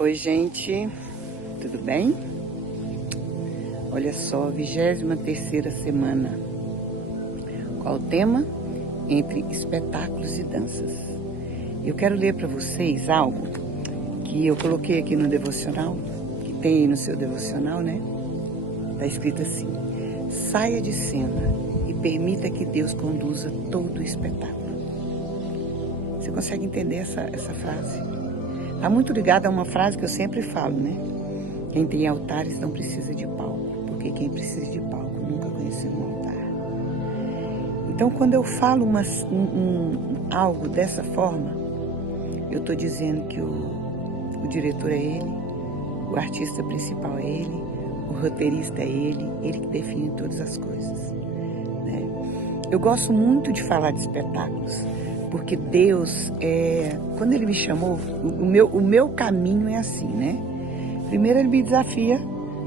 Oi, gente, tudo bem? Olha só, 23ª semana. Qual o tema? Entre espetáculos e danças. Eu quero ler para vocês algo que eu coloquei aqui no devocional, que tem aí no seu devocional, né? Está escrito assim: saia de cena e permita que Deus conduza todo o espetáculo. Você consegue entender essa frase? Está muito ligada a uma frase que eu sempre falo, né? Quem tem altares não precisa de palco, porque quem precisa de palco nunca conheceu um altar. Então, quando eu falo algo dessa forma, eu estou dizendo que o diretor é ele, o artista principal é ele, o roteirista é ele que define todas as coisas, né? Eu gosto muito de falar de espetáculos, porque Deus, quando Ele me chamou, o meu caminho é assim, né? Primeiro Ele me desafia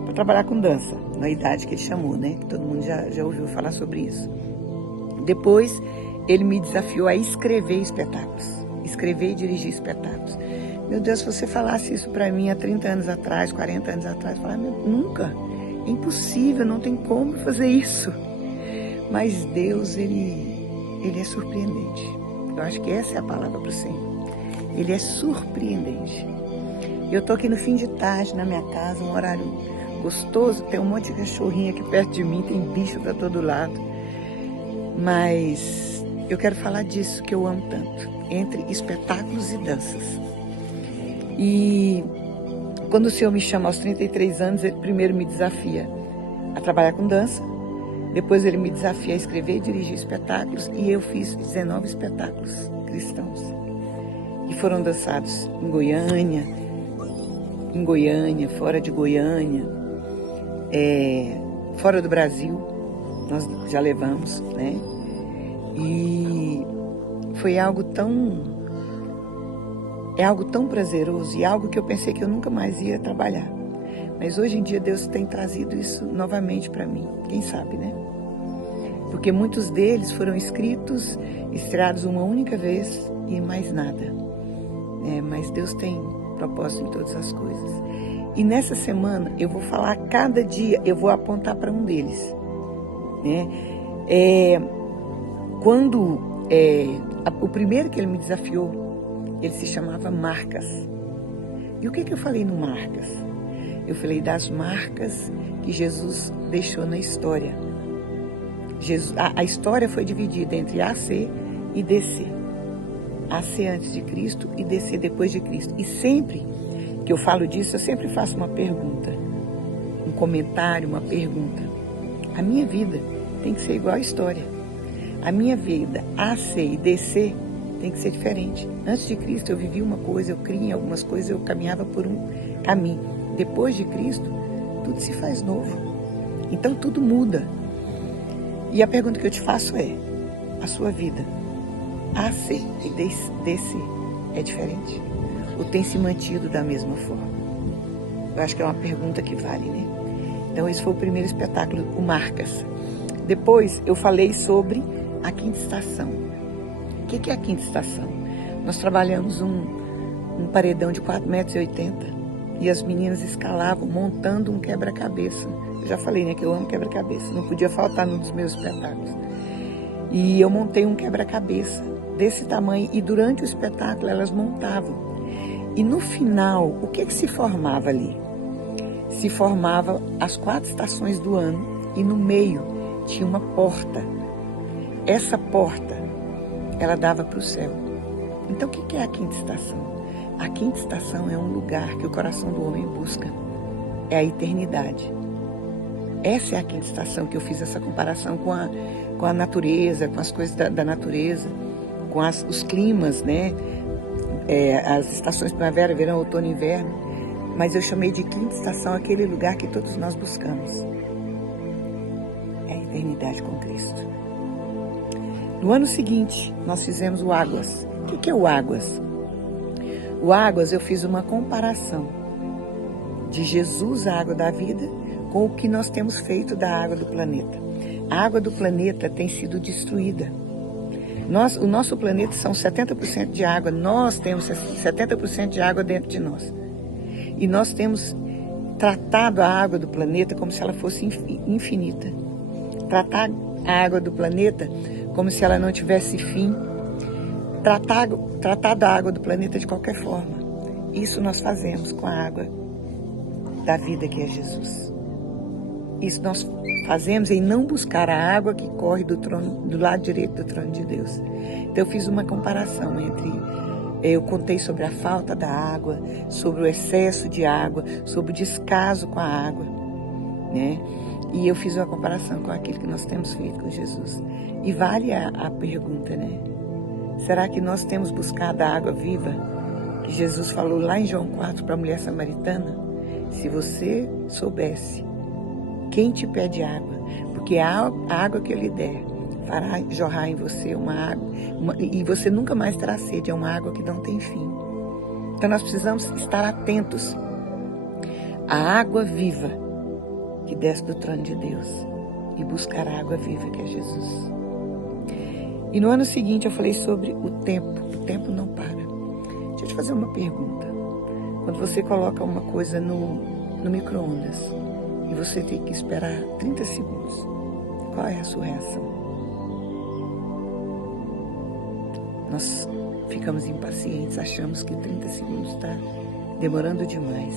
para trabalhar com dança, na idade que Ele chamou, né? Que todo mundo já ouviu falar sobre isso. Depois Ele me desafiou a escrever espetáculos, escrever e dirigir espetáculos. Meu Deus, se você falasse isso para mim há 30 anos atrás, 40 anos atrás, eu falava, nunca, é impossível, não tem como fazer isso. Mas Deus, Ele é surpreendente. Eu acho que essa é a palavra para o Senhor. Ele é surpreendente. Eu estou aqui no fim de tarde, na minha casa, um horário gostoso. Tem um monte de cachorrinho aqui perto de mim, tem bicho para todo lado. Mas eu quero falar disso que eu amo tanto, entre espetáculos e danças. E quando o Senhor me chama aos 33 anos, Ele primeiro me desafia a trabalhar com dança. Depois Ele me desafia a escrever e dirigir espetáculos, e eu fiz 19 espetáculos cristãos, que foram dançados em Goiânia, fora de Goiânia, fora do Brasil, nós já levamos, né? E foi algo tão prazeroso e algo que eu pensei que eu nunca mais ia trabalhar. Mas hoje em dia Deus tem trazido isso novamente para mim, quem sabe, né? Porque muitos deles foram escritos, estreados uma única vez e mais nada. Mas Deus tem propósito em todas as coisas. E nessa semana eu vou falar, cada dia eu vou apontar para um deles, né? O primeiro que Ele me desafiou, ele se chamava Marcas. E o que eu falei no Marcas? Eu falei das marcas que Jesus deixou na história. A história foi dividida entre AC e DC. AC antes de Cristo e DC depois de Cristo. E sempre que eu falo disso, eu sempre faço uma pergunta, um comentário, uma pergunta. A minha vida tem que ser igual à história. A minha vida, AC e DC, tem que ser diferente. Antes de Cristo eu vivi uma coisa, eu criei algumas coisas, eu caminhava por um caminho. Depois de Cristo, tudo se faz novo. Então tudo muda. E a pergunta que eu te faço é, a sua vida, AC e DC, é diferente? Ou tem se mantido da mesma forma? Eu acho que é uma pergunta que vale, né? Então esse foi o primeiro espetáculo, o Marcas. Depois eu falei sobre a quinta estação. O que é a quinta estação? Nós trabalhamos um paredão de 4,80 metros. E as meninas escalavam montando um quebra-cabeça. Eu já falei, né, que eu amo quebra-cabeça. Não podia faltar num dos meus espetáculos. E eu montei um quebra-cabeça desse tamanho. E durante o espetáculo elas montavam. E no final, o que se formava ali? Se formava as 4 estações do ano. E no meio tinha uma porta. Essa porta, ela dava para o céu. Então o que é a quinta estação? A quinta estação é um lugar que o coração do homem busca. É a eternidade. Essa é a quinta estação, que eu fiz essa comparação com a natureza, com as coisas da natureza, com os climas, né? As estações primavera, verão, outono e inverno. Mas eu chamei de quinta estação aquele lugar que todos nós buscamos. É a eternidade com Cristo. No ano seguinte, nós fizemos o Águas. O que é o Águas? O Águas, eu fiz uma comparação de Jesus, a água da vida, com o que nós temos feito da água do planeta. A água do planeta tem sido destruída. O nosso planeta são 70% de água, nós temos 70% de água dentro de nós. E nós temos tratado a água do planeta como se ela fosse infinita. Tratar a água do planeta como se ela não tivesse fim. Tratar da água do planeta de qualquer forma. Isso nós fazemos com a água da vida que é Jesus. Isso nós fazemos em não buscar a água que corre do lado direito do trono de Deus. Então eu fiz uma comparação eu contei sobre a falta da água, sobre o excesso de água, sobre o descaso com a água, né? E eu fiz uma comparação com aquilo que nós temos feito com Jesus. E vale a pergunta, né? Será que nós temos buscado a água viva que Jesus falou lá em João 4 para a mulher samaritana? Se você soubesse quem te pede água, porque a água que eu lhe der fará jorrar em você uma água, e você nunca mais terá sede, é uma água que não tem fim. Então nós precisamos estar atentos à água viva que desce do trono de Deus e buscar a água viva que é Jesus. E no ano seguinte eu falei sobre o tempo não para. Deixa eu te fazer uma pergunta. Quando você coloca uma coisa no micro-ondas e você tem que esperar 30 segundos, qual é a sua reação? Nós ficamos impacientes, achamos que 30 segundos está demorando demais.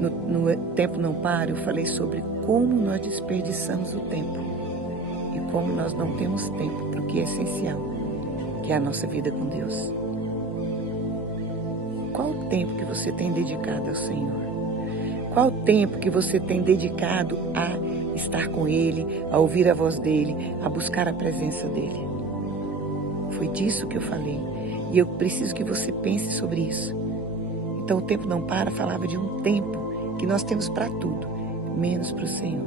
No Tempo Não Para, eu falei sobre como nós desperdiçamos o tempo e como nós não temos tempo para o que é essencial, que é a nossa vida com Deus. Qual o tempo que você tem dedicado ao Senhor? Qual o tempo que você tem dedicado a estar com Ele, a ouvir a voz dEle, a buscar a presença dEle? Foi disso que eu falei. E eu preciso que você pense sobre isso. Então, o Tempo Não Para falava de um tempo que nós temos para tudo, menos para o Senhor.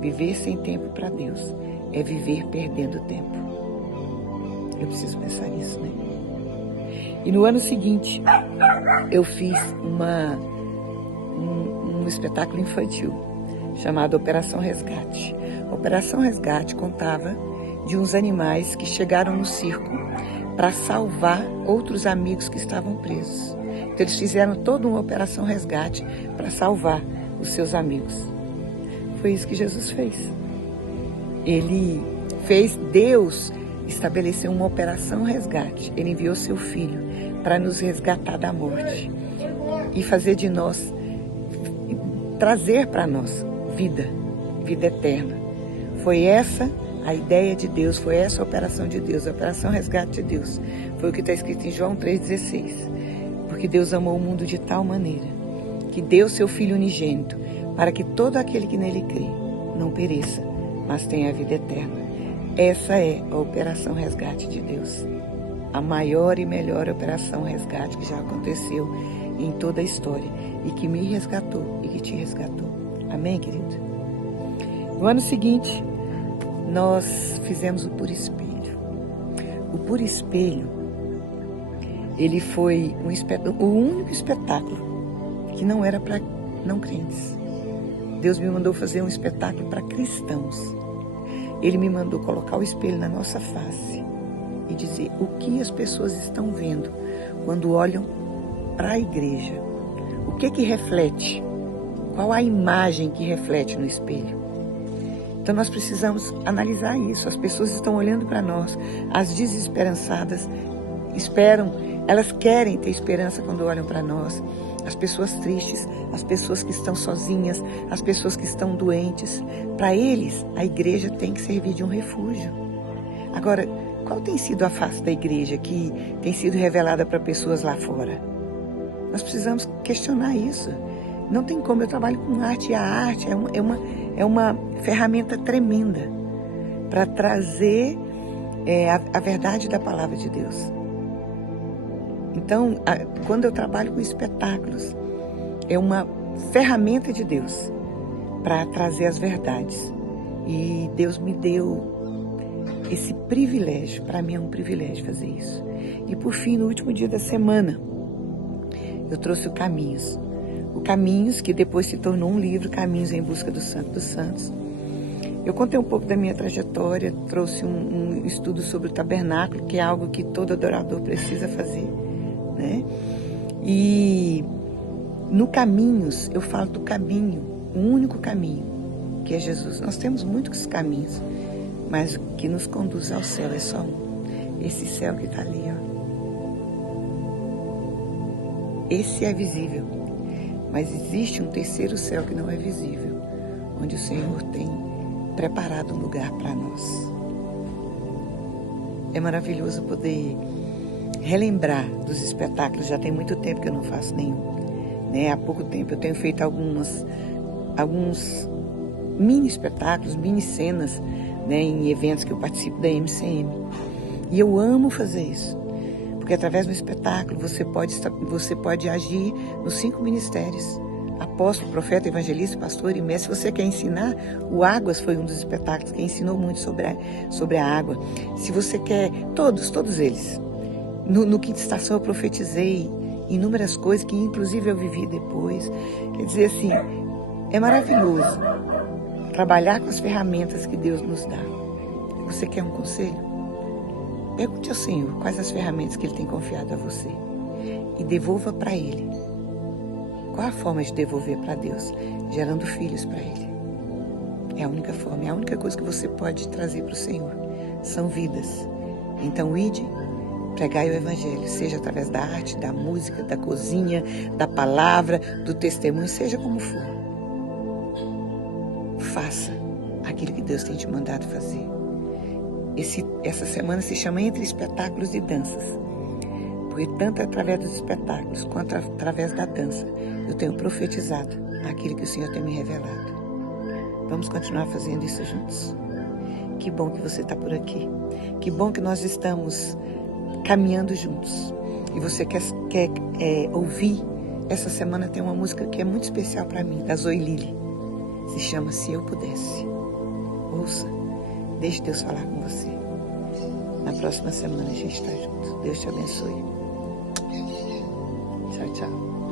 Viver sem tempo para Deus é viver perdendo tempo. Eu preciso pensar nisso, né? E no ano seguinte, eu fiz um espetáculo infantil chamado Operação Resgate. Operação Resgate contava de uns animais que chegaram no circo para salvar outros amigos que estavam presos. Então eles fizeram toda uma operação resgate para salvar os seus amigos. Foi isso que Jesus fez. Ele fez, Deus estabeleceu uma operação resgate. Ele enviou seu Filho para nos resgatar da morte e fazer de nós, trazer para nós vida eterna. Foi essa a ideia de Deus, foi essa a operação de Deus, a operação resgate de Deus. Foi o que está escrito em João 3,16. Porque Deus amou o mundo de tal maneira que deu seu Filho unigênito para que todo aquele que nele crê não pereça, mas tenha a vida eterna. Essa é a operação resgate de Deus. A maior e melhor operação resgate que já aconteceu em toda a história e que me resgatou e que te resgatou. Amém, querido? No ano seguinte, nós fizemos o Por Espelho. O Por Espelho, ele foi o único espetáculo que não era para não crentes. Deus me mandou fazer um espetáculo para cristãos. Ele me mandou colocar o espelho na nossa face e dizer o que as pessoas estão vendo quando olham para a igreja. O que reflete? Qual a imagem que reflete no espelho? Então nós precisamos analisar isso. As pessoas estão olhando para nós, as desesperançadas esperam, elas querem ter esperança quando olham para nós. As pessoas tristes, as pessoas que estão sozinhas, as pessoas que estão doentes. Para eles, a igreja tem que servir de um refúgio. Agora, qual tem sido a face da igreja que tem sido revelada para pessoas lá fora? Nós precisamos questionar isso. Não tem como, eu trabalho com arte, e a arte é uma ferramenta tremenda para trazer a verdade da palavra de Deus. Então, quando eu trabalho com espetáculos, é uma ferramenta de Deus para trazer as verdades. E Deus me deu esse privilégio, para mim é um privilégio fazer isso. E por fim, no último dia da semana, eu trouxe o Caminhos. O Caminhos, que depois se tornou um livro, Caminhos em Busca do Santo dos Santos. Eu contei um pouco da minha trajetória, trouxe um estudo sobre o tabernáculo, que é algo que todo adorador precisa fazer, né? E no Caminhos, eu falo do caminho, o único caminho, que é Jesus. Nós temos muitos caminhos, mas o que nos conduz ao céu é só um. Esse céu que está ali, ó. Esse é visível, mas existe um terceiro céu que não é visível, onde o Senhor tem preparado um lugar para nós. É maravilhoso poder relembrar dos espetáculos. Já tem muito tempo que eu não faço nenhum, né? Há pouco tempo eu tenho feito alguns mini espetáculos, mini cenas, né, em eventos que eu participo da MCM. E eu amo fazer isso, porque através do espetáculo você pode agir nos 5 ministérios: apóstolo, profeta, evangelista, pastor e mestre. Se você quer ensinar, o Águas foi um dos espetáculos que ensinou muito sobre a água. Se você quer, todos eles. No Quinta Estação eu profetizei inúmeras coisas que inclusive eu vivi depois. Quer dizer assim, é maravilhoso trabalhar com as ferramentas que Deus nos dá. Você quer um conselho? Pergunte ao Senhor quais as ferramentas que Ele tem confiado a você e devolva para Ele. Qual a forma de devolver para Deus? Gerando filhos para Ele. É a única forma, é a única coisa que você pode trazer para o Senhor. São vidas. Então, ide, pregai o Evangelho, seja através da arte, da música, da cozinha, da palavra, do testemunho, seja como for. Faça aquilo que Deus tem te mandado fazer. Essa semana se chama Entre Espetáculos e Danças. Porque tanto através dos espetáculos quanto através da dança, eu tenho profetizado aquilo que o Senhor tem me revelado. Vamos continuar fazendo isso juntos? Que bom que você está por aqui. Que bom que nós estamos caminhando juntos. E você quer ouvir? Essa semana tem uma música que é muito especial para mim, da Zoe Lili. Se chama Se Eu Pudesse. Ouça. Deixe Deus falar com você. Na próxima semana a gente está junto. Deus te abençoe. Tchau, tchau.